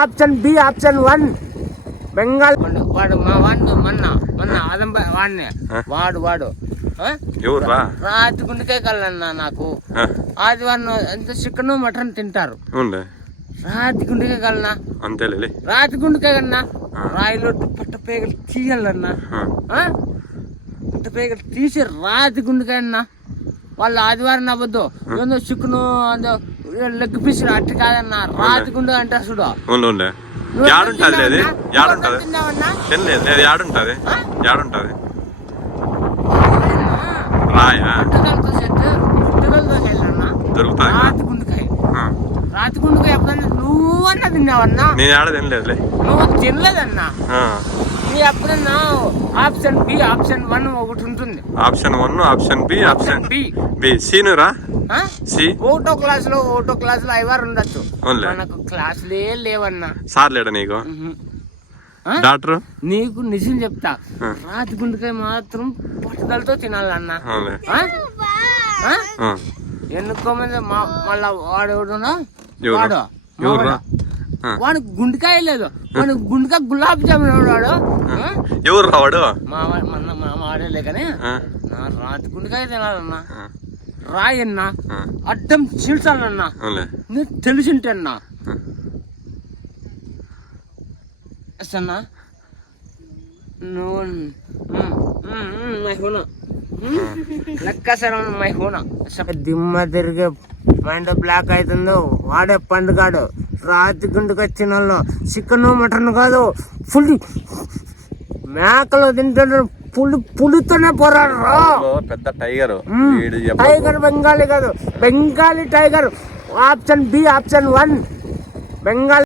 Option B, option 1 Bengal. వాడు మా వాడిని మొన్న అదంబ వాడిని వాడు రాతిగుండకాయ కలన్నా నాకు ఆదివారం ఎంత చికెన్ మటన్ తింటారు. రాతిగుండకాయ కలనా అంతే, రాతిగుండకాయ కన్నా రాయిలో పట్ట పేగలు తీయాలన్నా, పట్ట పేగలు తీసి రాతిగుండకాయ అన్నా. వాళ్ళు ఆదివారం అవ్వద్దు ఏందో చికెన్ లెగ్ పీస్ అట్టి కాదన్నా, రాతిగుండ అంటే చూడు. రాతిగుండకాయ ఎప్పుడన్నా నువ్వన్నా తిన్నావన్నా? నువ్వు తినలేదన్నా. నీ ఎప్పుడన్నా ఆప్షన్ బి, ఆప్షన్ 1 ఒకటి ఉంటుంది. Option 1, option B, option B. సీనురా ఒకటో క్లాసులో ఐవారు ఉండొచ్చు, మనకు క్లాసులే లేవన్నా. సార్ లేడా నీకు? డాక్టర్ నీకు నిజం చెప్తా, రాతిగుండకాయ మాత్రం పట్టుదలతో తినాలన్నా. ఎన్నుకో మంది మళ్ళా వాడు గుండెకాయ లేదు, వాడు గుండెకాయ గులాబ్ జామున్ వాడు. ఎవరు రావాడు? మా వాడేలే కానీ నా రాతి గుండెకాయ తినాలన్నా. రాయన్నా అడ్డం చీల్చాలన్నా, నీకు తెలిసింటే అన్నా. అన్నా నువ్వు లెక్క సరే దిమ్మ తిరిగే మైండ్ బ్లాక్ అవుతుందో వాడే పండుగాడు. రాతి గుండుకు వచ్చిన వాళ్ళు చికెన్ మటన్ కాదు, ఫుల్ మేకలు తింటాడు, పులితోనే పోరాడు. పెద్ద టైగర్ బెంగాలీ కాదు, Bengali tiger. Option B, option 1 Bengali.